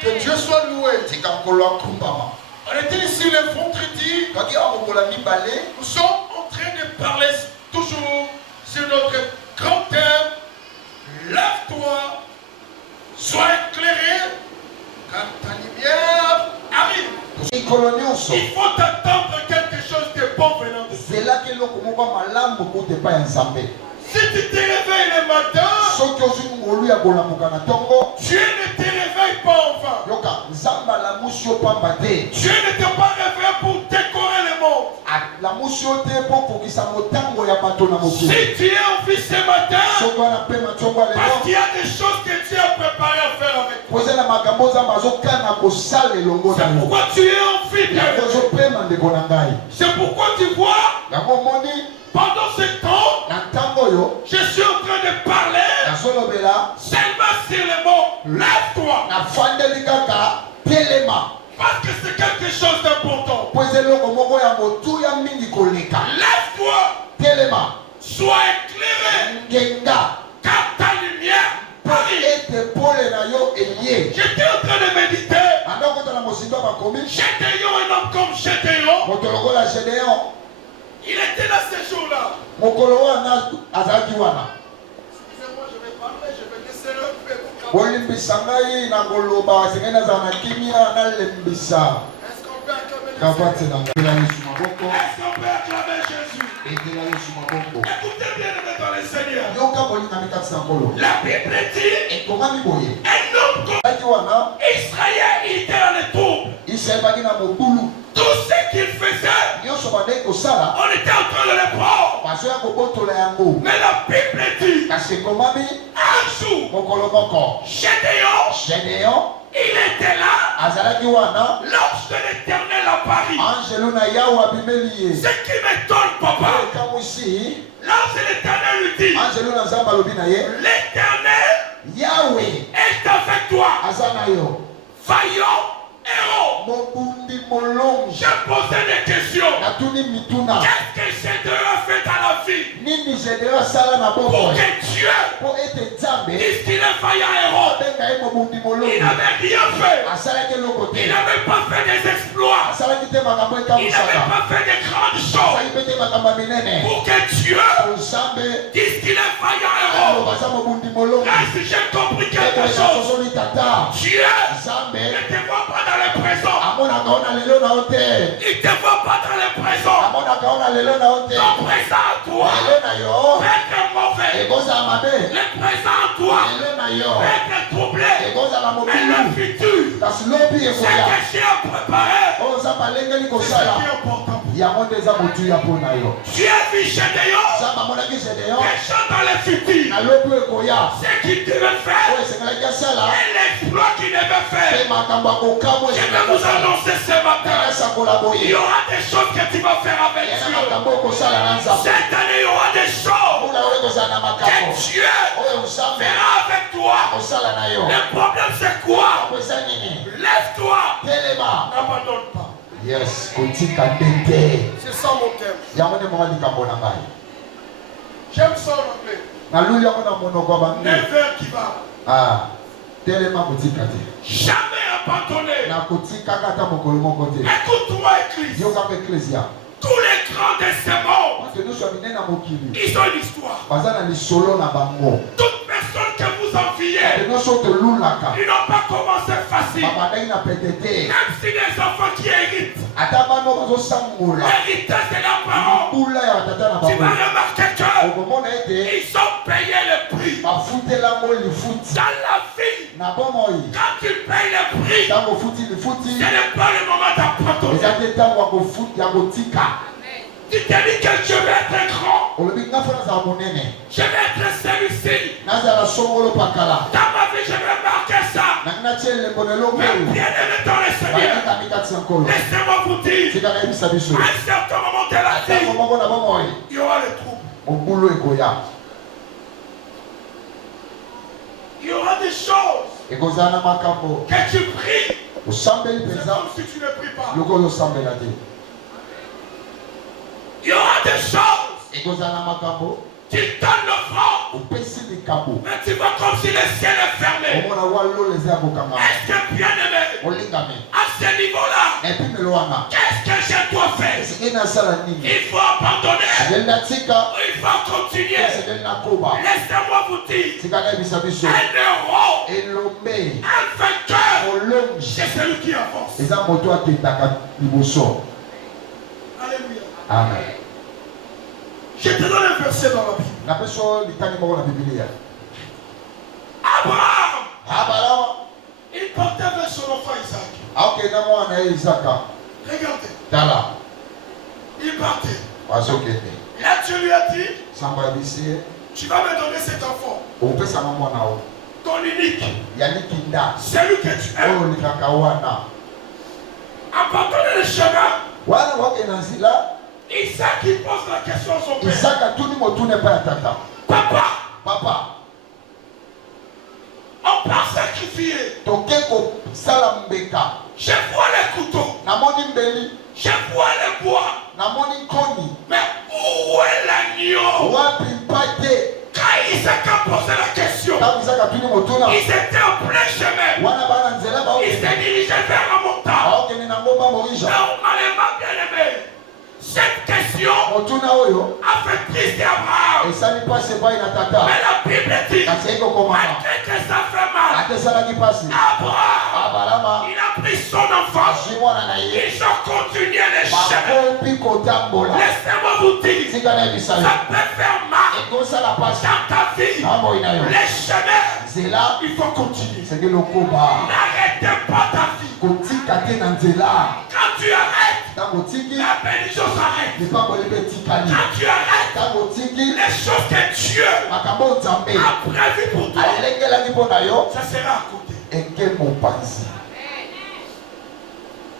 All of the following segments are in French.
Que Dieu soit loué. On était ici le vendredi. Nous sommes en train de parler toujours sur notre grand thème. Lève-toi, sois éclairé, car ta lumière arrive. Il faut attendre quelque chose de bon venant de Dieu. Si tu te réveilles le matin, Dieu ne te réveille pas en vain. Dieu ne t'a pas réveillé pour décorer le monde. Si tu es en vie ce matin, parce qu'il y a des choses que Dieu a préparées à faire avec toi. C'est pourquoi tu es en vie, bien. C'est pourquoi tu vois, pendant ce temps, je suis en train de parler seulement sur le mot lève-toi. Parce que c'est quelque chose d'important. Lève-toi. Sois éclairé. Car ta lumière arrive. J'étais en train de méditer. Gédéon, un homme comme Gédéon, il était là ce jour-là. Excusez-moi, je vais parler, je vais laisser le fait. Est-ce qu'on peut acclamer Jésus? Écoutez bien dans les seigneurs. La Bible dit un homme comme Israël, il était dans les troubles. Tout ce qu'il faisait, on était en train de le prendre. Mais la Bible dit un jour, Gédéon, il était là lorsque l'Éternel apparut. Ce qui m'étonne, papa, lorsque l'Éternel lui dit, l'Éternel est avec toi, vaillant héros. J'ai posé des questions. Qu'est-ce que Gédéon a fait dans la vie pour que Dieu dise qu'il est vaillant héros? Il n'avait rien fait. Il n'avait pas fait des exploits. Il n'avait pas fait de grandes choses pour que Dieu dise qu'il est vaillant héros. Est-ce que j'ai compris quelque chose? Dieu ne te voit pas dans les présents. Il ne te voit pas dans les présents. Ton présent à toi peut être mauvais. Le présent à toi peut être troublé. Mais le futur, ce que Dieu a préparé, c'est ce qui est important. Dieu a vu Gédéon déjà dans le futur ce qu'il devait faire et l'exploit qu'il devait faire. Je vais vous annoncer ce matin, il y aura des choses que tu vas faire avec Dieu. Cette année, il y aura des choses que Dieu fera avec toi. Le problème, c'est quoi? Lève-toi, n'abandonne pas. Yes, c'est ça mon thème. J'aime ça en anglais. Never give up. Jamais abandonner. Écoute-moi, Église. Tous les grands de ce monde, ils ont une histoire. Toute personne que vous enviez, ils n'ont pas commencé facile. Même si les enfants qui héritent, l'héritage de leurs parents, tu vas remarquer qu'ils ont payé le prix. Dans la vie, quand tu payes le prix, ce n'est pas le moment d'abandonner. Tu te dis que je vais être grand. Je vais être celui-ci. Dans ma vie, je vais marquer ça. Mais bien aimé dans le Seigneur, laissez-moi vous dire, à un certain moment de la vie, il y aura le trouble. Il y aura des choses que tu pries. C'est comme si tu ne pries pas. Il y aura des choses. Tu donnes l'offrande. Mais tu vois comme si le ciel est fermé. Est-ce que bien-aimé, à ce niveau-là, qu'est-ce que je dois faire? Il faut abandonner. Il faut continuer. Laissez-moi vous dire, un héros, un vainqueur, c'est celui qui avance. Alléluia. Amen. Je te donne un verset dans la Bible. Abraham, il partait vers son enfant Isaac. Regardez. Il partait. Là, tu lui as dit, tu vas me donner cet enfant. Ton unique. Celui que tu aimes. Abandonne le chemin. Isaac, il pose la question à son père. Papa, on part sacrifier. Je vois les couteaux. Je vois les bois. Mais où est l'agneau? Quand Isaac a posé la question, ils étaient en plein chemin. Ils se dirigeaient vers la montagne. Normalement, bien aimé, cette question a fait triste Abraham. Mais la Bible dit, malgré que ça fait mal, Abraham, il a pris son enfant. Ils ont continué le chemin. Laissez-moi vous dire, ça peut faire mal dans ta vie. Les chemins, il faut continuer. N'arrêtez pas ta vie. Quand tu arrêtes, la bénédiction s'arrête. Quand tu arrêtes, les choses que Dieu a prévues pour toi, ça sera à côté.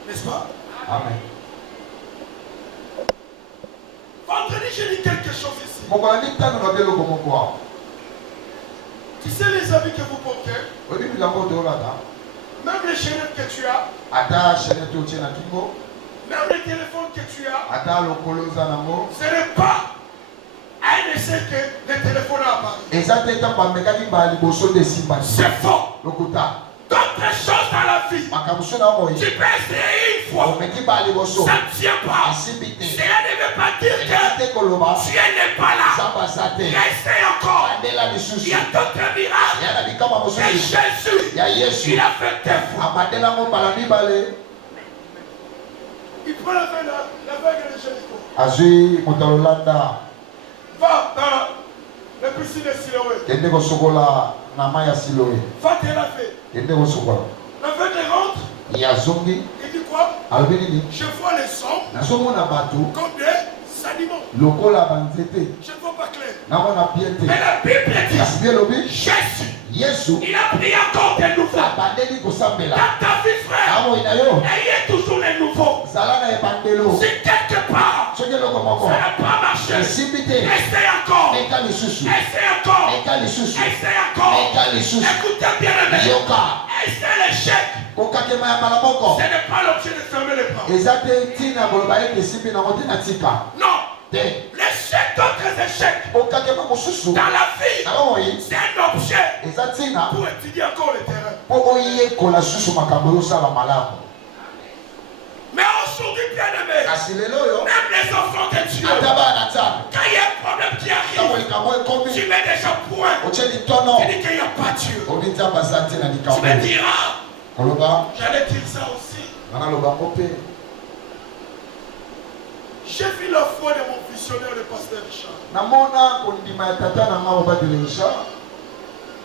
N'est-ce pas? Amen. Vendredi, j'ai dit quelque chose ici. Tu sais les habits que vous portez, même les chaînettes que tu as, même les téléphones que tu as, ce n'est pas un essai que le téléphone a apparu. C'est faux. D'autres choses dans la vie, tu peux essayer une fois, ça ne tient pas. Cela ne veut pas dire que Dieu n'est pas là. Essaye encore. Il y a d'autres miracles. Et Jésus, il a fait des fois. Il prend la vague de Jéricho. Va dans la piscine de Siloé. Va te laver. La vague rentre. Il dit quoi? Je vois les hommes comme des animaux. Je ne vois pas clair. Mais la Bible dit, Jésus, il a pris encore des nouveaux. Dans ta vie, frère, ayez toujours les nouveaux. Si quelque part, ça n'a pas marché, essaye encore. Essaye encore. Essaye encore. Écoutez bien, essaye l'échec. Ce n'est pas l'objet de fermer les bras. Non. L'échec d'autres échecs dans la vie, c'est un objet pour étudier encore le terrain. Mais aujourd'hui, bien aimé, même les enfants de Dieu, quand il y a un problème qui arrive, tu mets déjà point. Tu dis qu'il n'y a pas Dieu. Tu me diras, j'allais dire ça aussi. J'ai vu la foi de mon visionnaire, le pasteur Richard.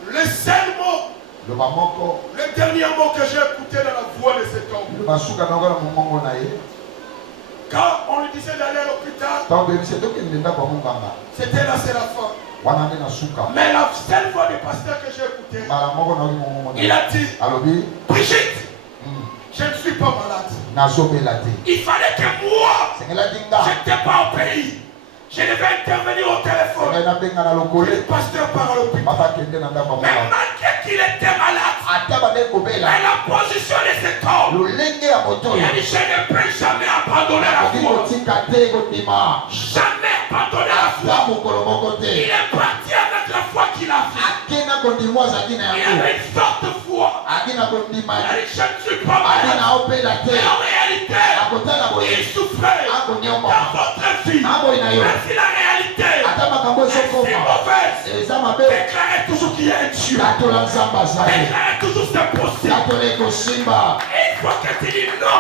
Le seul mot, le dernier mot que j'ai écouté dans la voix de cet homme, quand on lui disait d'aller à l'hôpital, c'était là, c'est la fin. Mais la seule voix du pasteur que j'ai écouté, il a dit, Brigitte, je ne suis pas malade. Il fallait que moi, je n'étais pas au pays. Je devais intervenir au téléphone. Le pasteur part à l'hôpital. Mais malgré qu'il était malade, mais la position de cet homme, il a dit, je ne peux jamais abandonner la foi. Jamais abandonner la foi. Il est parti avec la foi qu'il a fait. Il avait une forte foi. Il a dit, je ne suis pas malade. Mais en réalité, il souffrait dans votre vie. Même si la réalité est si mauvaise, déclarez toujours qu'il y a un Dieu. Déclarez toujours c'est possible. Et une fois que tu dis non,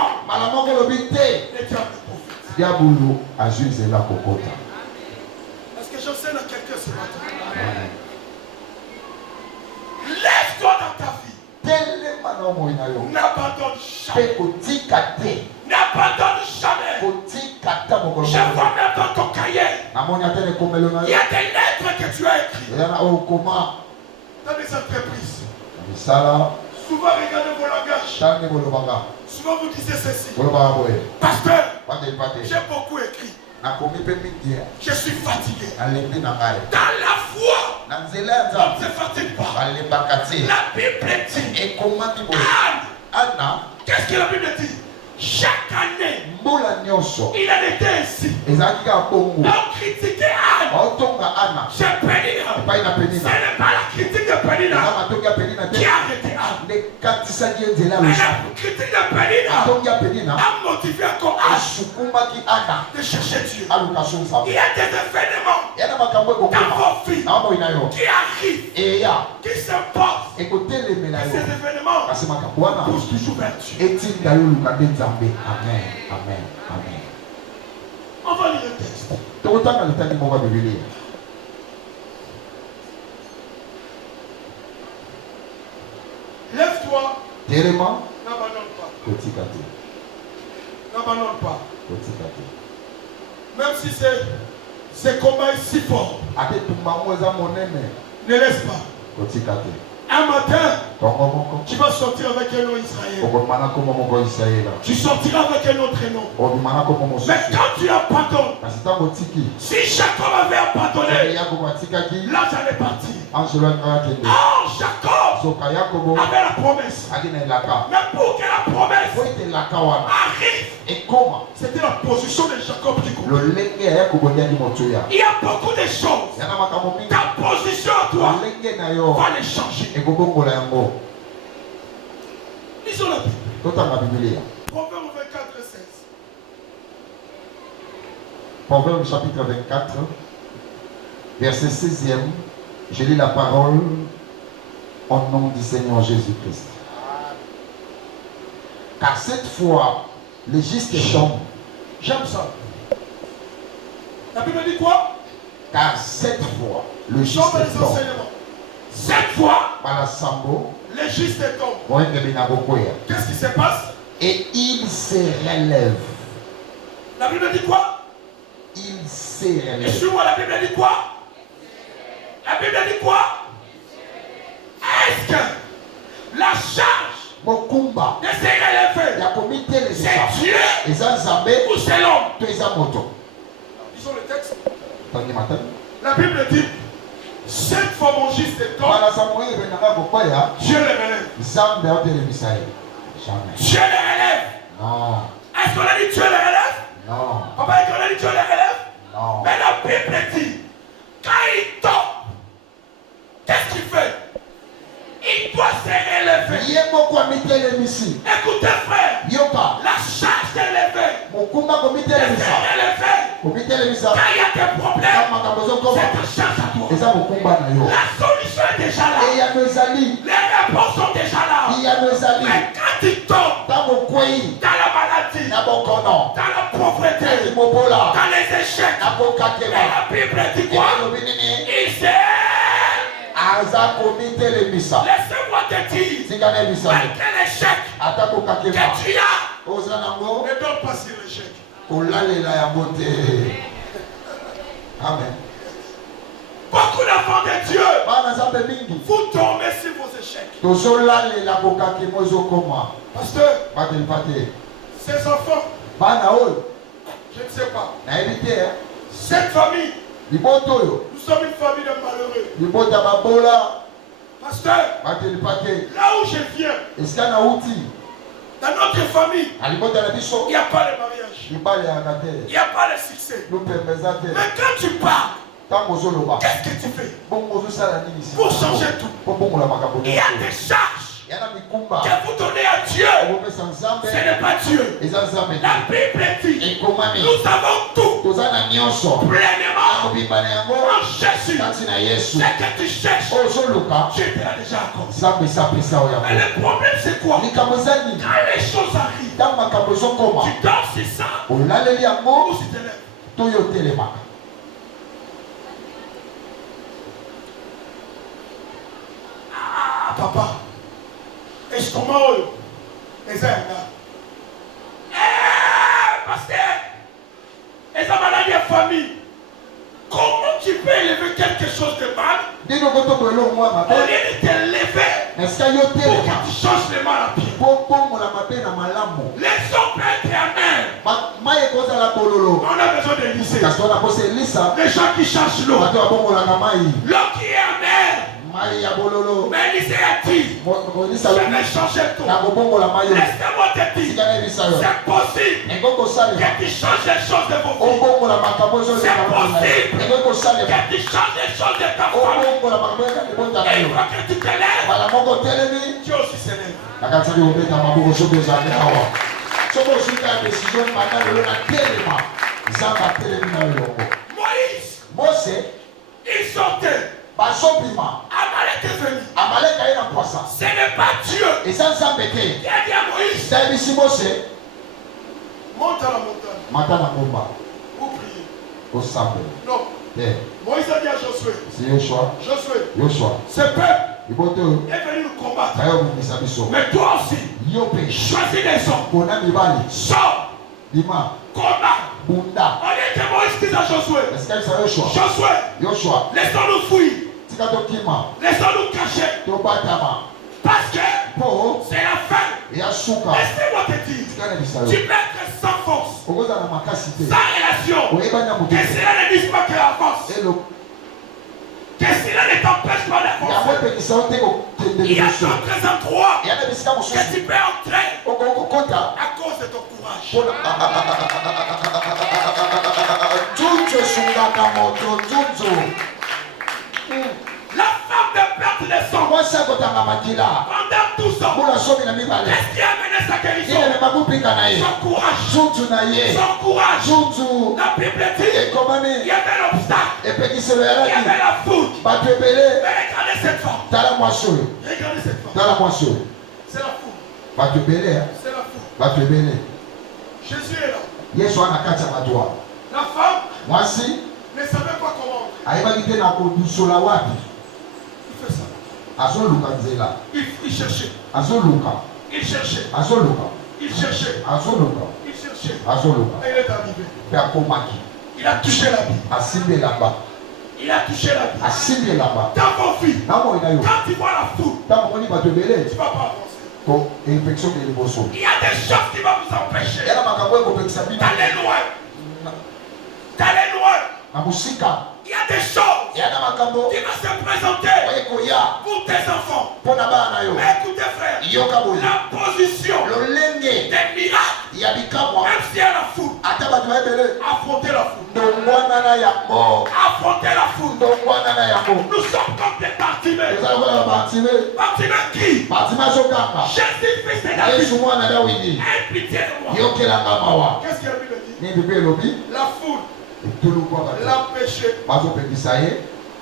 est-ce que j'enseigne à quelqu'un ce matin? Lève-toi dans ta vie. N'abandonne jamais. N'abandonne jamais. Je vois même dans ton cahier. Il y a des lettres que tu as écrites. Dans des entreprises. Souvent regardez vos langages. Souvent vous disiez ceci. Pasteur, j'ai beaucoup écrit. Je suis fatigué. Dans la foi, on ne se fatigue pas. La Bible dit, Anne, qu'est-ce que la Bible dit? Chaque année, il en était ainsi. On critiquait Anne. Chez Pénina. Ce n'est pas la critique de Pénina qui a arrêté Anne. Mais la critique de Pénina a motivé encore Anne de chercher Dieu. Il y a des événements dans vos vies qui arrivent, qui s'imposent. Et ces événements poussent toujours vers Dieu. Amen. Amen. Amen. On va lire le texte. Lève-toi. N'abandonne pas. N'abandonne pas. Même si c'est combat est si fort, ne laisse pas. Un matin, tu vas sortir avec un nom Israël. Tu sortiras avec un autre nom. Mais quand tu abandonnes, si Jacob avait abandonné, là j'allais partir. Jacob avait la promesse. Mais pour que la promesse arrive, c'était la position de Jacob qui compte. Il y a beaucoup de choses. Ta position à toi va les changer. Lisons la Bible. Proverbe 24, 16. Proverbe chapitre 24, verset 16e. Je lis la parole au nom du Seigneur Jésus-Christ. Car cette fois, le juste tombe. J'aime ça. La Bible dit quoi? Car cette fois, le juste tombe. Cette fois, le juste tombe. Qu'est-ce qui se passe? Et il se relève. La Bible dit quoi? Il se relève. Et sur moi, la Bible dit quoi? La Bible dit quoi? Est-ce que la charge de se relever, c'est Dieu ou c'est l'homme? Lisons le texte. La Bible dit, cette fois mon juste tombe, Dieu le relève. Dieu le relève. Non. Est-ce qu'on a dit Dieu le relève? Non. Papa, est-ce qu'on a dit Dieu le relève? Non. Mais la Bible dit, quand il tombe, qu'est-ce qu'il fait? Il doit se relever. Écoutez frère, la charge de lever, de se relever. Quand il y a des problèmes, c'est ta charge à toi. La solution est déjà là. Les réponses sont déjà là. Mais quand il tombe dans la maladie, dans la pauvreté, dans les échecs, la Bible dit quoi? Il s'est... Laissez-moi te dire, malgré l'échec que tu as, ne dors pas sur l'échec. Amen. Beaucoup d'enfants de Dieu, vous dormez sur vos échecs. Pasteur, ces enfants, je ne sais pas. Cette famille, nous sommes une famille de malheureux. Pasteur, là où je viens, dans notre famille, il n'y a pas de mariage. Il n'y a pas de succès. Mais quand tu pars, Qu'est-ce que tu fais pour changer tout? Il y a des charges que vous donnez à Dieu. Ce n'est pas Dieu. La Bible dit nous avons tout pleinement en Jésus. Ce que tu cherches, Dieu te l'a déjà accordé. Mais le problème c'est quoi? Quand les choses arrivent, tu dors sur ça ou tu te lèves. Ah papa, est-ce qu'on m'a eu les ailes? Parce que les maladies de famille, comment tu peux élever quelque chose de mal au lieu de te lever pour que tu changes le mal à pied? Les hommes peuvent être amers. On a besoin de lycée. Les gens qui cherchent l'eau. L'eau qui est amère. Mais lycée a dit, je vais changer tout. Laissez-moi te dire, c'est possible que tu changes les choses de vos vies. C'est possible que tu changes les choses de ta famille. Et une fois que tu te lèves, Dieu aussi se lève. Moïse, il sortait. Amalek est venu. Ce n'est pas Dieu qui a dit à Moïse, monte à la montagne. Vous priez. Non. Moïse a dit à Josué, ce peuple est venu nous combattre. Mais toi aussi, choisis des hommes. Sors. Combat. On est que Moïse dit à Josué, laissons-nous fuir. Laissons-nous cacher. Parce que c'est la fin. Laissez-moi te dire, tu peux être sans force, sans relation. Que cela ne dise pas que avance. Que cela ne t'empêche pas d'avancer. Il y a d'autres endroits que tu peux entrer à cause de ton courage. La femme de perte de sang pendant 12 ans, qu'est-ce qui a mené sa guérison? Son courage. La Bible dit, il y avait l'obstacle, il y avait la foule. Mais regardez cette femme. C'est la foule. C'est la foule. Jésus est là. La femme ne savait pas comment. Il fait ça. Il cherchait. Et il est arrivé. Il a touché la Bible. Dans vos vies, quand tu vois la foule, tu ne vas pas avancer. Il y a des choses qui vont vous empêcher d'aller loin. Il y a des choses qui vont se présenter pour tes enfants. Mais écoutez frère, la position des miracles, même si elle a la foule, affronter la foule. Nous sommes comme des Bartimée. Bartimée qui? Jésus fils de David. Aie pitié de moi. Qu'est-ce que la Bible dit? La foule l'empêcher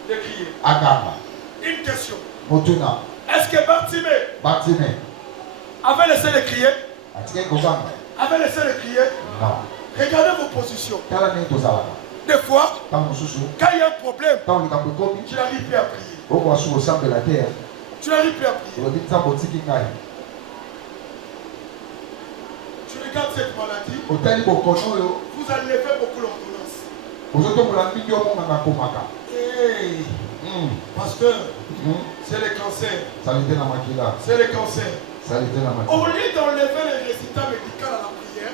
de crier. Une question. Est-ce que Bartimée avait laissé le crier? Non. Regardez vos positions. Des fois, quand il y a un problème, tu n'arrives plus à prier. Tu regardes cette maladie, vous allez faire beaucoup l'ordonnance. Hey, pasteur, c'est le cancer. C'est le cancer. Au lieu d'enlever les résultats médicaux à la prière,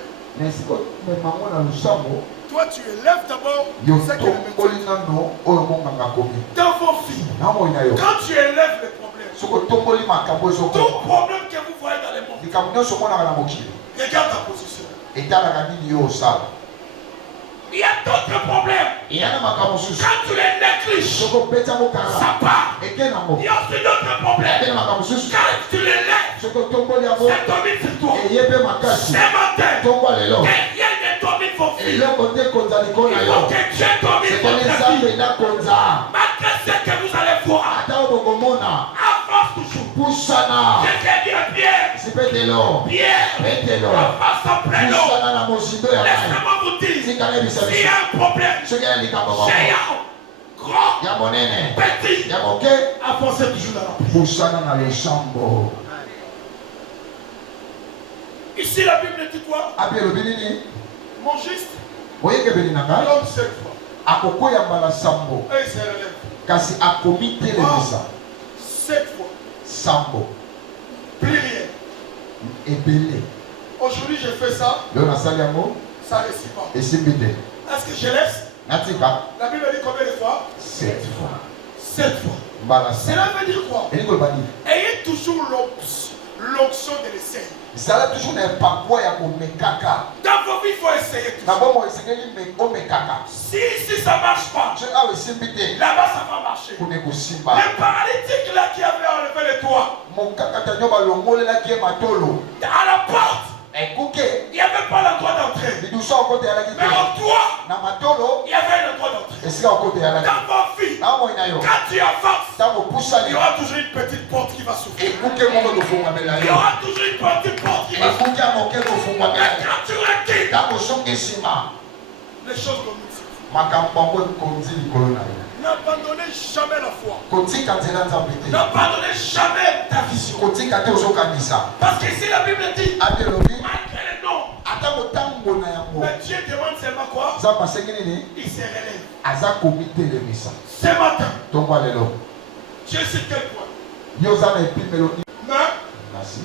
toi tu élèves d'abord ce que le médecin. Dans vos vies, quand tu élèves les problèmes, tout problème que vous voyez dans les mondes, regarde ta position. Il y a d'autres problèmes Quand tu les négliges, ça part. Il y a aussi d'autres problèmes. Quand tu les lèves, c'est tombé sur toi. C'est matin. Rien ne domine vos filles. Il faut que Dieu domine votre vie. Malgré ce que vous allez voir, avance toujours. Je vais dire Pierre. Pierre, avance après l'eau. Laissez-moi vous dire, s'il y a un problème, géant, grand, petit, avancez toujours dans la paix. Ici la Bible dit quoi? Mon juste, l'homme 7 fois. Et il se relève. Kasi akomite le mesa 7 fois. sambo Plus rien. ebele. Aujourd'hui je fais ça. Le nasali yango Ça ne réussit pas. esimbite. Est-ce que je laisse? Natika La Bible dit combien de fois? 7 fois. 7 fois. Mbala Cela veut dire quoi? eliko bani. Ayez toujours l'onction de l'essai. Zala toujours na pakwa ya komekaka. Dans vos vies, il faut essayer tout Na ça. bomo esengeli omekaka. Si ça ne marche pas, Je awe esimbite. là-bas ça va marcher. Kune kosimba. Le paralytique là qui avait enlevé le toit, Mokaka tanyo balongolela ki matolo. à la porte, Ekuke il n'y avait pas le droit d'entrer. bidusa okote ya la Mais kite. au toit, Na matolo il y avait le droit d'entrer. esika okote ya la kite. Dans vos vies, Na mo inayo. quand tu avances, Tango il y pusali. aura toujours une petite porte qui va s'ouvrir. Ekuke moko kofungwamela Il y yo. aura toujours une petite porte qui va s'ouvrir. Ekuke ya moke kofungwamela Mais yo. quand tu requittes, Tango songe nsima. les choses comme ça. Makambo yango ekondi likolo na yo. N'abandonnez jamais la foi. Kotika nzela nzambe te. N'abandonnez jamais ta vision. Kotika te ozokanisa. Parce que si la Bible dit, Abi elobi malgré le nom, ata motango na yango. mais Dieu demande seulement quoi? Nzambe asengi nini? Il se relève. Aza komitelemisa. Ce matin, Tongo ya lelo. Dieu sait quel point. Yo oza na epimelo nini? Mais Merci.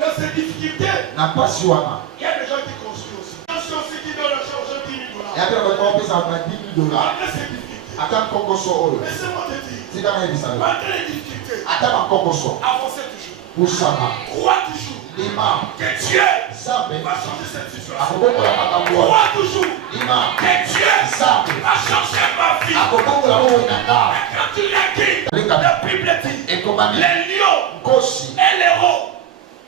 dans ces difficultés, Na mpasi wana. il y a des gens qui construisent aussi. Il y a des gens aussi qui donnent l'argent aux gens 10 000 $. Yabi na bato bapesa na $10,000. Malgré ces difficultés, Ata nkongoso oyo. laissez-moi te dire, Tika na yebisa yo. malgré les difficultés, Ata bankongoso. avancez toujours. Pusana. Crois toujours Lima. que Dieu Nzambe. va changer cette situation. Akobokola makambo wana. Crois toujours Lima. que Dieu Nzambe. va changer ma vie. Akobokola bobo nanga. Et quand tu l'as dit, Linga. la Bible dit, Ekomami. les lions Nkosi. et les héros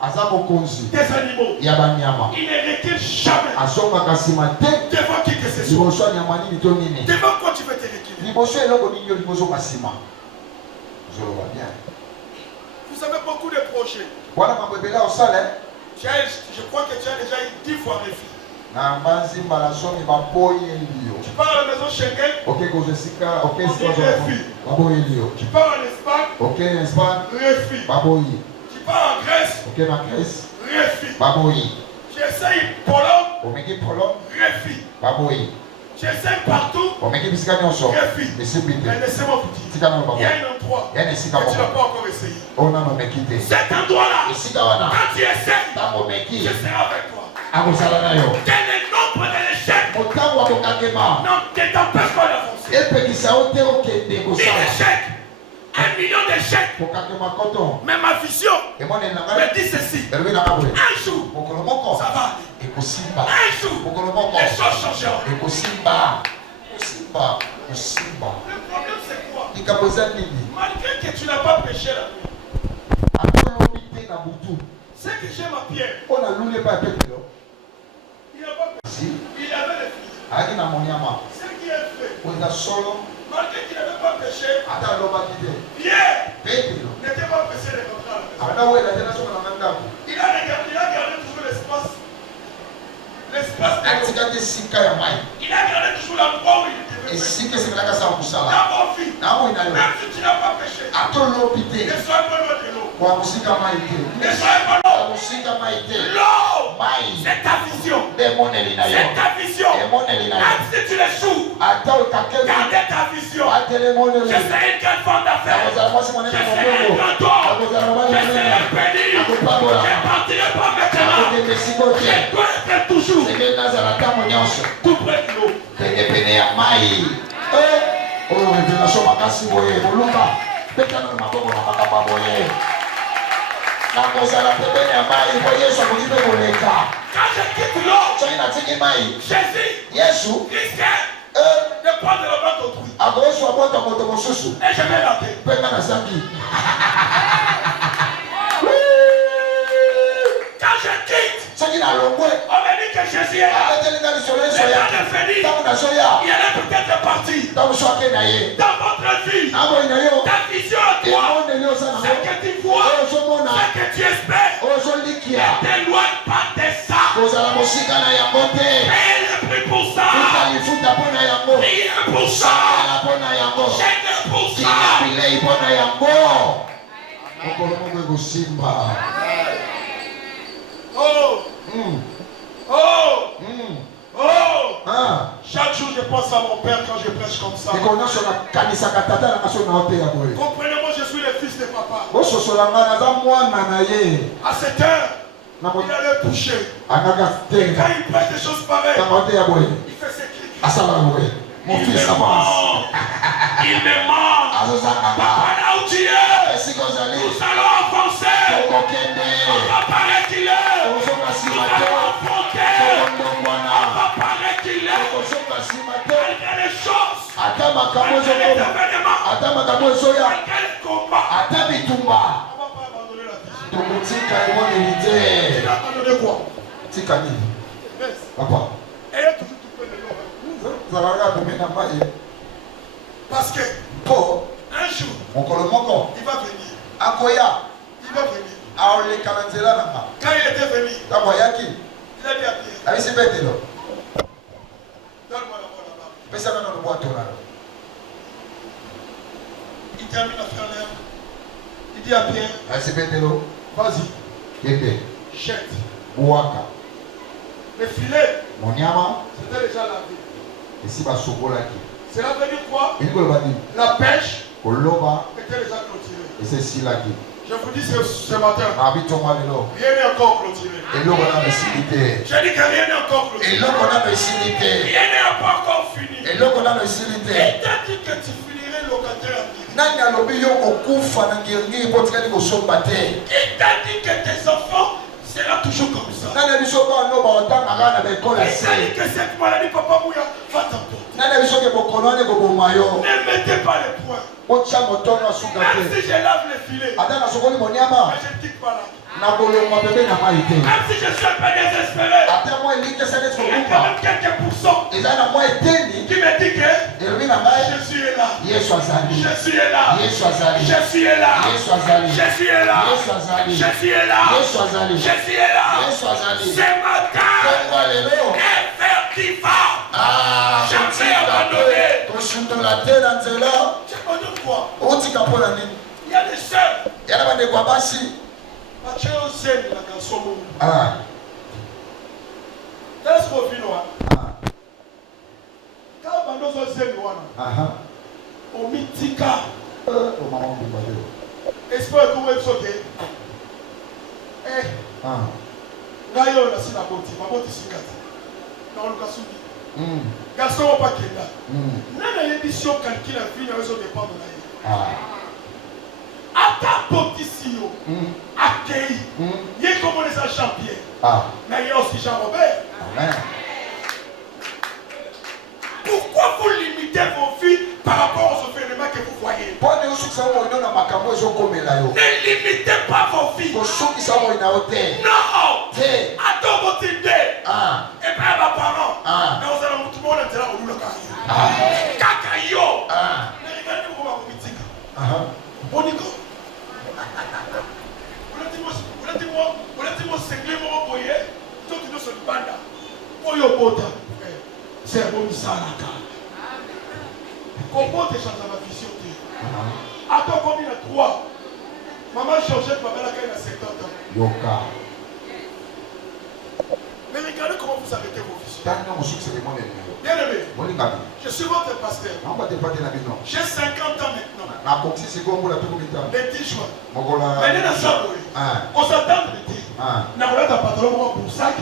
Aza mokonzi. des animaux, Ya banyama. ils ne reculent jamais Azongaka nsima te. devant qui que ce soit. Liboso ya nyama nini to nini. Devant quoi tu veux te reculer? Liboso eloko nini yo liboso masima. Zoloba bien. Vous avez beaucoup de projets. Wana mambo ebele osala. Je crois que tu as déjà eu 10 fois refus. Na mbanzi mbala somi baboyi elio. Tu pars à la maison Schengen, Ok kozesika. Ok On sika dit refus. baboyi elio. tu pars en Espagne, Ok Espagne. refus. Baboyi. Tu pars en Grèce, Ok na Grèce. refus. Baboyi. Tu essayes Pologne, Omeki Pologne. refus. Baboyi. Tu essayes partout, Omeki bisika nyonso. refus. Esibite. Mais laissez-moi vous dire, Tika na il y baboyi. a un endroit Ya na que esika tu n'as moko. pas encore essayé. Ona no meki te. Cet endroit-là, Esika wana. quand tu essaies, Tango meki. je serai avec toi. Akozala na yo. Quel est le nombre de l'échec? Motango akokakema. Non, ne t'empêche pas d'avancer. Epekisa yo te okende 1000 kosala. échecs, 1 million d'échecs. Kokakema koto. Mais ma vision Emone na me ngai. dit ceci. Elobi na ngabwe. Un jour, Mokolo moko. ça va aller. Ekosimba. Un jour, Mokolo moko. les choses changeront. Ekosimba. Kosimba. Kosimba. Le problème, c'est quoi? Likambo eza nini? Malgré que tu n'as pas péché la nuit, Atolobi te na butu. c'est que j'aime à Pierre. Mpo na lule epai ya petelo. Il n'a pas péché. Si. Il avait les filles. Ayaki na monyama. Ce qui est fait, Po eza solo. malgré qu'il n'avait pas péché, Ata alobaki te. Pierre Petelo. n'était pas pressé de rentrer à la maison. Abanda wela te nazonga na nga ndako. Il a gardé toujours l'espace. L'espace de l'eau. Atikaki esika ya mai. Il a gardé toujours l'endroit où il devait pécher. Esika esemelaka sa kosala. Dans vos vies, Na moi na yo. même si tu n'as pas péché, Atolobi te. ne sois pas loin de l'eau. Kwa mosika mai te. Ne sois pas Kwa loin. mosika mai te. L'eau, Mai. c'est ta vision. Nde emoneli na yo. C'est ta vision. Emoneli na yo. Même si tu l'échoues, Ata okakeli. gardez ta vision. Atele Je emoneli. serai une grande femme d'affaires. Akozala mwasi Je monene na serai un mobongo. grand homme. Akozala mobali Je serai monene. béni. Akopabola. Je ne partirai pas maintenant. Akokende siko te. Je dois être toujours Seke nazala ntango nyonso. tout près de l'eau. Penepene ya mai. Oyo revelation makasi boye bolumba. Betana na maboko na makambo ya boye. Nakozala pembeni ya mai po Yesu akoki mpe koleka. Quand je quitte l'eau, Soki natiki mai. Jésus Yesu risquait de prendre la main d'autrui. Et je vais rater. Quand je quitte, on me dit que Jésus est là. Le temps de finir, il est peut-être parti. Dans votre vie, ta vision à toi, ce que tu vois, ce que tu espères, ne t'éloigne pas de ça. Paye le prix pour ça. Priez pour ça. Chaîne pour ça. Oh! Chaque jour je pense à mon père quand je prêche comme ça. Comprenez-moi, je suis le fils de papa. À cette heure, il allait toucher. Et quand il prêche des choses pareilles, il fait ses clics. Mon fils avance. Il me ment. Papa, là où tu es, nous allons avancer. Papa, paraît qu'il est. Nous allons affronter. Papa, paraît qu'il est. Malgré les choses, malgré les événements, malgré les combats, on ne va pas abandonner la vie. Tu vas abandonner quoi? Papa. Et toujours tout près de nous. Parce que un jour, il va venir. Il va venir. Quand il était venu, il a dit à Pierre, donne-moi d'abord là-bas. Il termine à faire l'air. Il dit à Pierre, vas-y, jette. Le filet, c'était déjà lavé. Cela veut dire quoi? La pêche était déjà clôturée. Je vous dis ce matin, rien n'est encore clôturé. Je dis que rien n'est encore clôturé. Rien n'est encore fini. Qui t'a dit que tu finirais locataire à Qui t'a dit que tes enfants seront toujours comme ça? Qui t'a dit que cette maladie, Papa Mouya, va t'emporter? Ne mettez pas les points. Même si je lave les filets, mais je ne tique pas là. Même si je suis un peu désespéré, il y a quand même quelques pourcents qui me disent que je suis là. Je suis là. Je suis là. Je suis là. Je suis là. Je suis là. Ce matin, effectivement, jamais abandonné. J'abandonne quoi? Il y a des sœurs. Mathieu Zen, la garçon. That's what you know. Quand abandonne Zen, on mitika. Espère que vous êtes sauté. Eh. Gaïo, la synagogue, ma bonne synagogue. Dans le cas où garçon pas qu'il là. N'a l'édition calcule la vie dans les autres dépend de la vie. À ta position, accueil, il est comme les Jean-Pierre. Mais il y a aussi Jean-Robert. Pourquoi vous limitez vos filles par rapport aux événements que vous voyez? Ne limitez pas vos filles. Non. Attends votre idée. Et bien, mes parents. Mais vous allez tout le monde dire au bout de Kakayo. Mais regardez comment vous dites. Boniko. Vous l'avez dit, moi, c'est que moi, voyez. Tout le monde se banda. Oyo bota. C'est bon, ça, la carte. Comment tu changes ma vision? Attends, combien il y a 3? Maman Georgette m'a dit qu'elle a 50 ans. Yoka. Mais regardez comment vous arrêtez vos visions. Bien aimé, je suis votre pasteur. J'ai 50 ans maintenant. Le 10 juin. Mais dans ça, on s'attend de dire. On a un pantalon pour sac.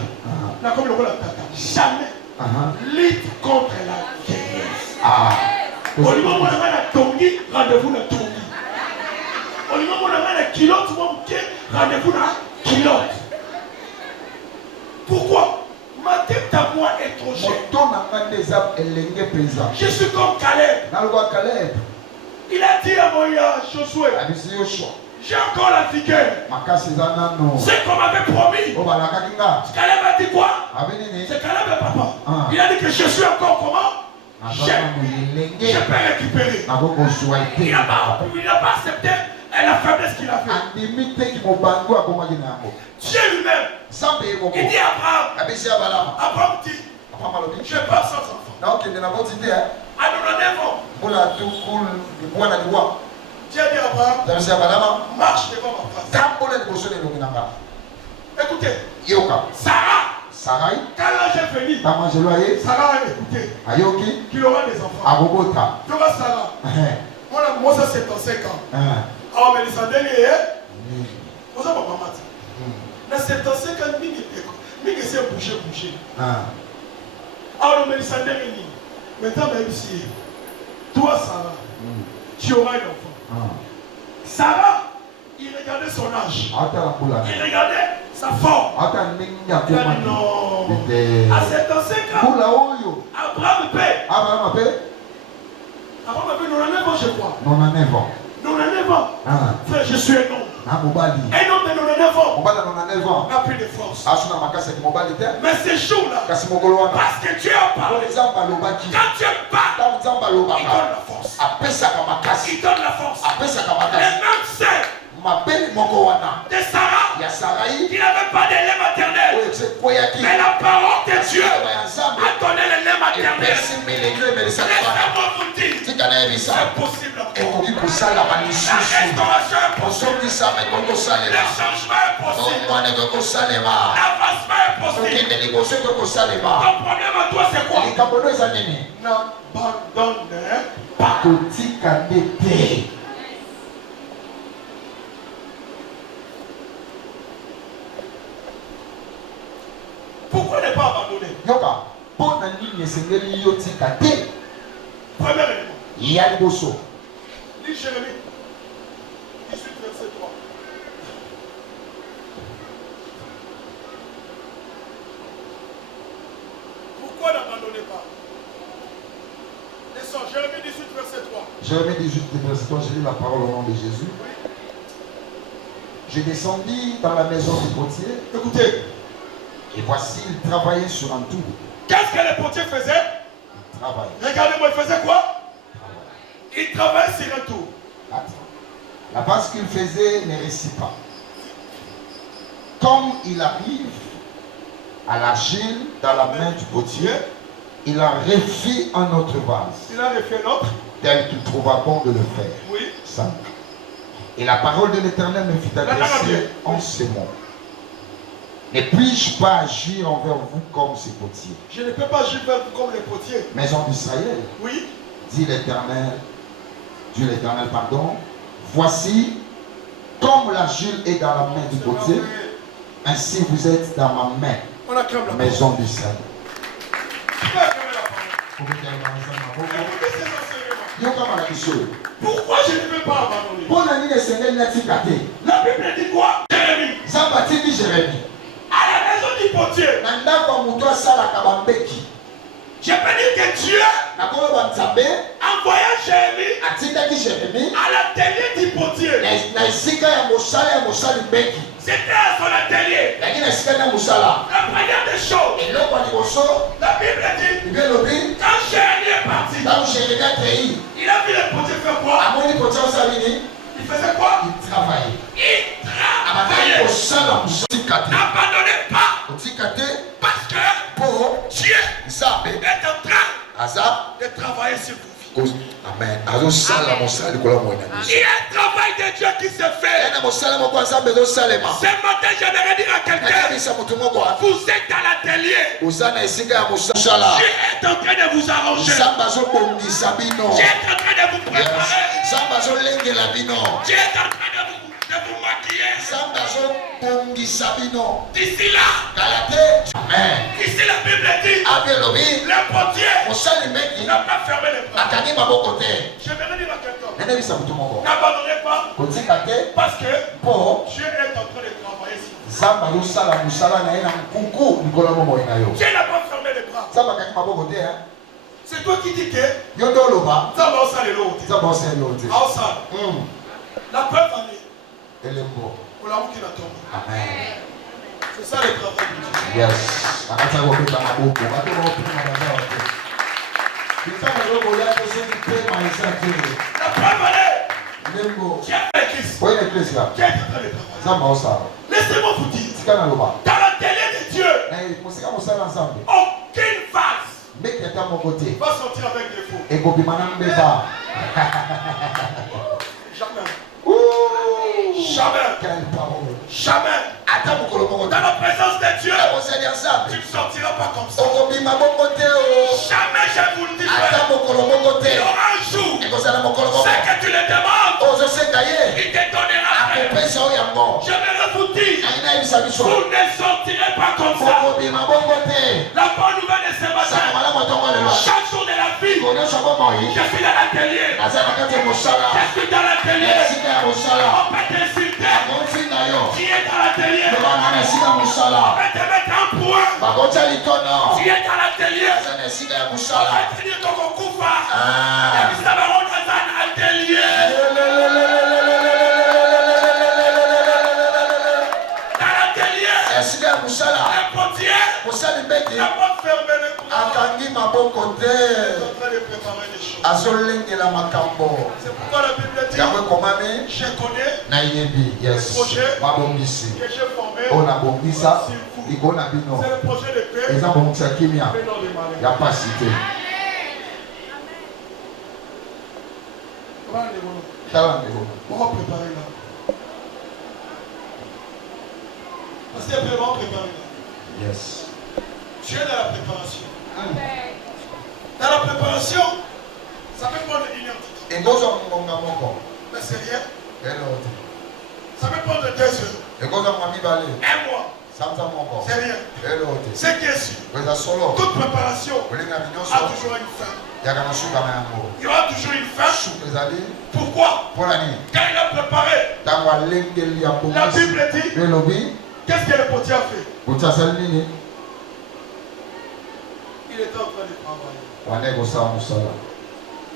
On a comme le rôle de tata. Jamais. Lutte contre la vieillesse. Au niveau où on a tongi, rendez-vous dans tongi. Au niveau où on a kilote, rendez-vous dans kilote. Pourquoi? Ma tête à moi est trop chère. Je suis comme Caleb. Il a dit à Josué, j'ai encore la vigueur. C'est qu'on m'avait promis. Caleb a dit quoi? C'est Caleb, papa. Il a dit que je suis encore comment? Je peux récupérer. Il n'a pas accepté la faiblesse qu'il a fait. Dieu lui-même, il dit à Abraham, Abraham dit, je pars sans enfant. À 99 ans. Dieu dit à Abraham, marche devant ma face. Écoutez, Sarah, quand l'âge est venu, Sarah a écouté qu'il aura des enfants. Tu vois Sarah, moi ça c'est dans 5 ans. Alors mais les sandales, vous avez pas maman. Dans 75 ans, mais c'est bouger. Alors mais les sandales, maintenant même si toi Sarah, tu auras un enfant. Sarah, il regardait son âge. Il regardait sa forme. Il a dit non. À 75 ans, Abraham paie. Abraham avait 99 ans, je crois. 99 ans. Frère, je suis un homme. Un homme de 99 ans n'a plus de force. Mais ces jours-là, parce que Dieu a parlé, quand Dieu parle, il donne la force. Il donne la force. Les mêmes sœurs de Sarah, qui n'avait pas de lait maternel, mais la parole de Dieu a donné le lait maternel. Laissez-moi vous dire, c'est possible encore. La restauration est possible. Le changement est possible. L'avancement est possible. Ton problème à toi c'est quoi? N'abandonne pas. Pourquoi ne pas abandonner? Premier élément. Lis Jérémie 18, verset 3. Pourquoi n'abandonnez pas? Descends, Jérémie 18, verset 3. Jérémie 18, verset 3, je lis la parole au nom de Jésus. Oui. Je descendis dans la maison du potier. Écoutez. Et voici, il travaillait sur un tour. Qu'est-ce que le potier faisait? Il travaillait. Regardez-moi, il faisait quoi? Il travaillait sur un tour. La base qu'il faisait ne réussit pas. Comme il arrive à l'argile dans la main du potier, il a refait un autre vase. Il a refait un autre. Tel qu'il trouva bon de le faire. Oui. 5. Et la parole de l'Éternel me fit adresser en ces mots. Ne puis-je pas agir envers vous comme ces potiers? Je ne peux pas agir envers vous comme les potiers. Maison d'Israël. Oui. Dit l'Éternel. Dieu l'Éternel, pardon. Voici, comme l'argile est dans la main du potier, ainsi vous êtes dans ma main. Maison d'Israël. Pourquoi je ne peux pas abandonner? La Bible dit quoi? Jérémie. À la maison du potier. Je peux dire que Dieu envoya Jérémie à l'atelier du potier. C'était à son atelier. La première des choses, la Bible dit, quand Jérémie est parti, il a vu le potier faire quoi? Il faisait quoi? Il travaillait. N'abandonnez pas. Parce que Dieu est en train de travailler sur vous. Amen. Il y a un travail de Dieu qui se fait. Ce matin, j'aimerais dire à quelqu'un, vous êtes à l'atelier. Dieu est en train de vous arranger. Dieu est en train de vous préparer. Dieu est en train de vous maquiller. D'ici là, ici la Bible dit, le potier n'a pas fermé les bras. J'aimerais dire à quelqu'un, n'abandonnez pas, parce que Dieu est en train de travailler sur vous. Dieu n'a pas fermé les bras. C'est toi qui dis que ça va aussi aller l'autre. La preuve en est. Pour l'amour qui la tombe. C'est ça le travail de Dieu. Yes. La preuve en est. Qui a fait Christ? Qui est en train de travailler? Laissez-moi vous dire. Dans la télé de Dieu, aucune vase va sortir avec des faux. Jamais. Jamais. Quelle parole. Jamais. Dans la présence de Dieu, tu ne sortiras pas comme ça. Jamais je vous le dis. Il y aura un jour, ce que tu le demandes, il te donnera. Je vais vous dire, vous ne sortirez pas comme ça. La bonne nouvelle de ce matin, chaque jour de la vie, je suis dans l'atelier. Je suis dans l'atelier. On peut t'insulter. Tu es dans l'atelier. On peut te mettre un point. Tu es dans l'atelier. On peut te dire qu'on coupe. Et puis ça va rentrer dans l'atelier. Dans l'atelier. Un potier. La porte fermée. Akangi maboko te. Azolengela makambo. C'est pourquoi la Bible dit, je connais yes. le projet Mabongisi. que j'ai formé. On a bongisa. C'est le projet de paix. Ils ont bongisa kimia. Mais non de malheur. Il n'y a pas cité. On va préparer là. Parce qu'il y a vraiment préparé là. Yes. Tu es dans la préparation. Dans la préparation, ça peut prendre 1 heure. Mais c'est rien. Ça peut prendre 2 heures. 1 mois. C'est rien. Ce qui est sûr, toute préparation a toujours une fin. Il y aura toujours une fin. Pourquoi? Quand il a préparé, la Bible dit, qu'est-ce que le potier a fait? Il était en train de travailler.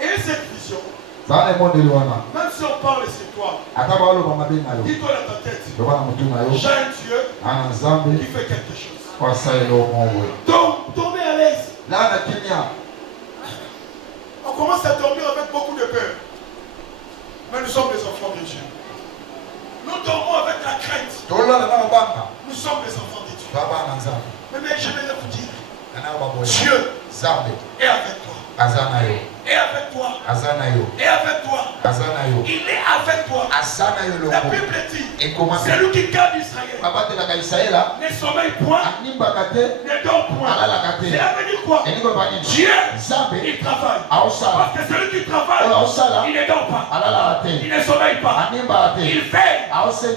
Et cette vision, même si on parle sur toi, dis-toi dans ta tête, j'ai un Dieu qui fait quelque chose. Donc, tombez à l'aise. On commence à dormir avec beaucoup de peur. Mais nous sommes des enfants de Dieu. Nous dormons avec la crainte. Nous sommes des enfants de Dieu. Mais je vais vous dire, Dieu est avec toi. Et avec toi. Et avec toi. Il est avec toi. La Bible dit, c'est lui qui garde Israël. Ne sommeille point, ne dort point. Cela veut dire quoi? Dieu, il travaille. Parce que celui qui travaille, il ne dort pas. Il ne sommeille pas. Il veille sur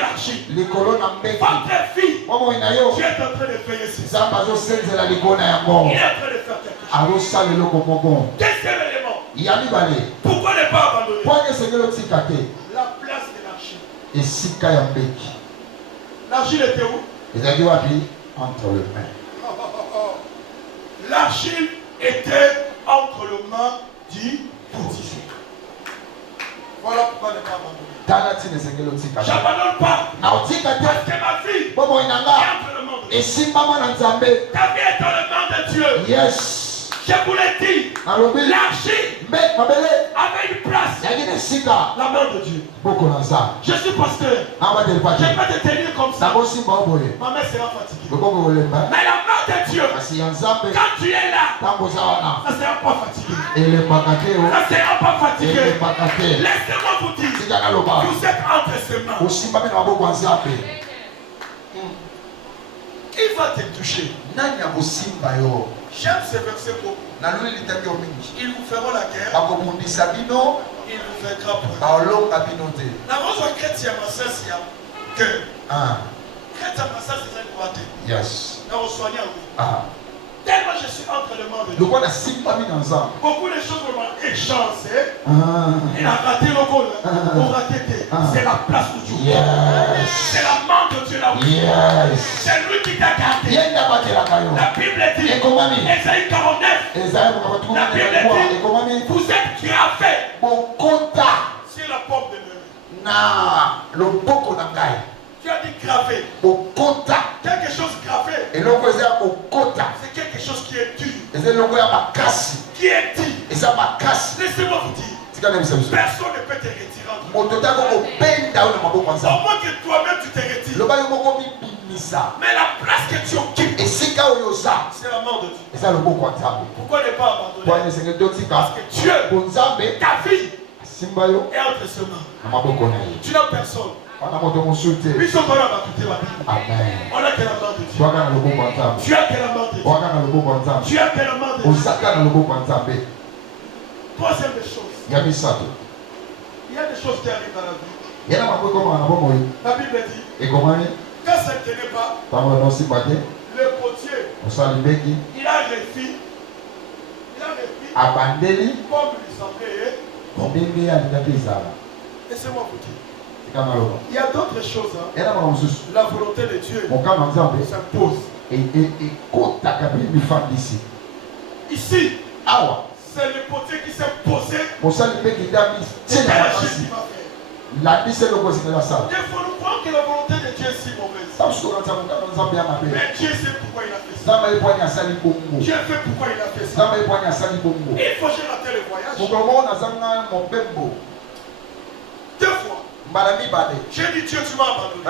l'argile. Votre fille, Dieu est en train de veiller sur ça. Il est en train de faire quelque chose. Deuxième élément. Pourquoi ne pas abandonner? La place de l'argile. L'argile était où? Entre les mains. L'argile était entre les mains du potier. Voilà pourquoi ne pas abandonner. J'abandonne pas. Parce que ma vie est entre le monde de Dieu. Ta vie est dans le monde de Dieu. Yes. Je vous l'ai dit, l'argile avait une place. La main de Dieu. Je suis pasteur. Je ne peux te tenir comme ça. Ma mère sera fatiguée. Mais la main de Dieu, quand tu es là, ça ne sera pas fatigué. Ça ne sera pas fatigué. Laissez-moi vous dire, vous êtes entre ses mains. Il va te toucher. J'aime ce verset beaucoup. Ils vous feront la guerre. Il vous vaincra pour la rose chrétien, ma sœur, c'est que chrétien, ma sœur, c'est un droité. Yes. Tellement je suis entre les mains de Dieu. Beaucoup de choses m'ont échancé. Il a raté le goal. C'est la place où tu es. C'est la main de Dieu là où tu es. C'est lui qui t'a gardé. La Bible dit, Ésaïe 49, la Bible dit, vous êtes gravés sur la porte de l'œil. Tu as dit gravé. Quelque chose gravé. C'est quelque chose qui est dur. Qui est dit. Laissez-moi vous dire. Personne ne peut te retirer. Au moins que toi-même tu te retires. Mais la place que tu occupes, c'est la mort de Dieu. Pourquoi ne pas abandonner? Parce que Dieu, ta vie, est entre ses mains. Tu n'as personne. Amen. On a que la main de Dieu. Tu as que la main de Dieu. Tu as que la main de Dieu. Troisième des choses. Il y a des choses qui arrivent dans la vie. La Bible dit, quand ça ne tenait pas, le potier, il a refait comme il semblait. Laissez-moi vous dire. Il y a d'autres choses. La volonté de Dieu s'impose. Ici, c'est le potier qui s'est posé. Des fois, nous croyons que la volonté de Dieu est si mauvaise. Mais Dieu sait pourquoi il a fait ça. Dieu fait pourquoi il a fait ça. Il faut que je rate le voyage. 2 fois. J'ai dit Dieu, tu m'as abandonné.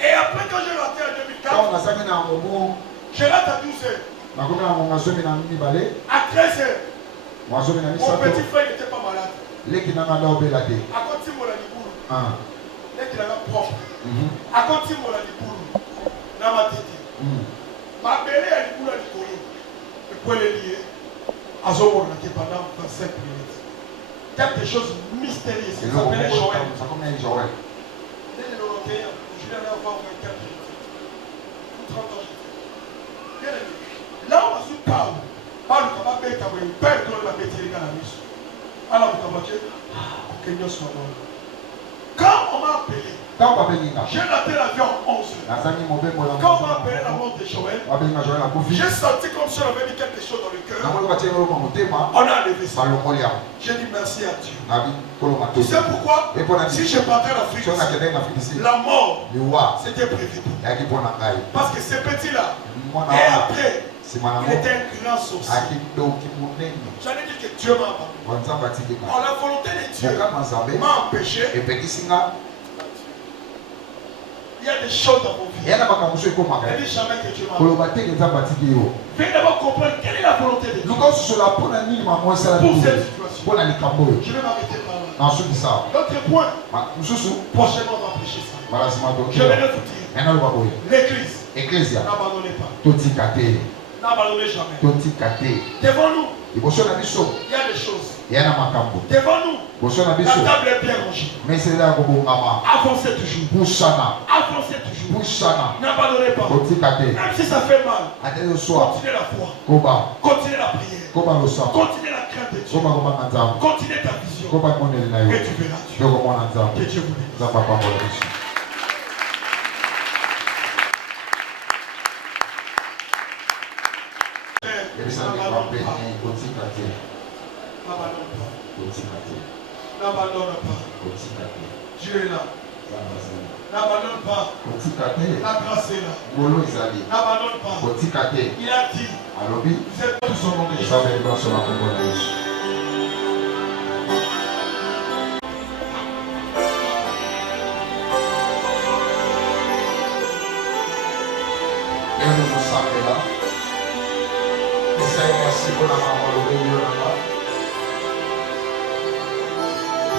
Et après, quand j'ai raté en 2004, j'ai raté à 12 heures. À 13 heures, mon petit frère n'était pas malade. À côté de mon propre. À côté de mon dans ma tête. Ma belle est à l'Ikoyo. Et pour les lier, à Zomo, pendant 25 minutes. Quelque chose de mystérieux. Ça s'appelait Joël. Dès le 91, je viens d'avoir 24 minutes. 30 ans. Là, on a su parler. Parle comme un bête, un père de la bête, il est dans la mission. Alors, vous avez que Dieu soit bon. Quand on m'a appelé, j'ai raté l'avion à 11 heures. Quand on m'a appelé la mort de Joël, j'ai senti comme si on avait mis quelque chose dans le cœur. On a levé ça. J'ai dit merci à Dieu. Tu sais pourquoi? Si je partais en Afrique, la mort, c'était prévu. Parce que ces petits-là, et après, il était un grand sorcier. J'allais dire que Dieu m'a abandonné. La volonté de Dieu m'a empêché. Il y a des choses dans mon vie. Elle dit jamais que Dieu m'a abandonné. Venez d'abord comprendre quelle est la volonté de Dieu. Pour cette situation. Je vais m'arrêter par là. L'autre point, prochainement on va prêcher ça. Je vais vous dire. L'église, n'abandonnez pas. N'abandonnez jamais. Devant nous, il y a des choses. Devant nous, la table est bien rangée. Avancez toujours. Avancez toujours. N'abandonnez pas. Même si ça fait mal, continuez la foi. Continuez la prière. Continuez la crainte de Dieu. Continuez ta vision. Et tu verras Dieu. Que Dieu vous bénisse. N'abandonne pas. Dieu est là. N'abandonne pas. La grâce est là. N'abandonne pas. Il a dit. Vous êtes tous au nom de Jésus.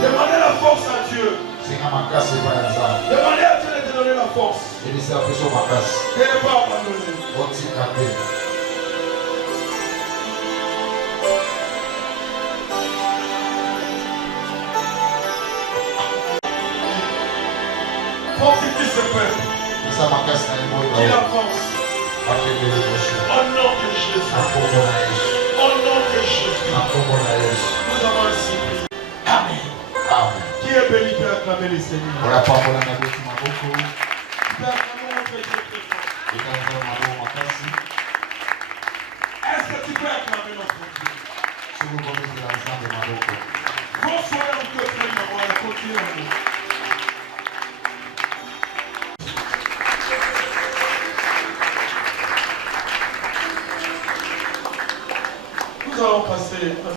Demandez la force à Dieu. Demandez à Dieu de te donner la force. Et ne pas abandonner. Fortifie ce peuple. Qu'il avance. Au nom de Jésus. Au nom de Jésus. Nous avons ainsi prié. Amen. Qui est béni peut acclamer le Seigneur. Peut acclamer notre Dieu très fort. Amen.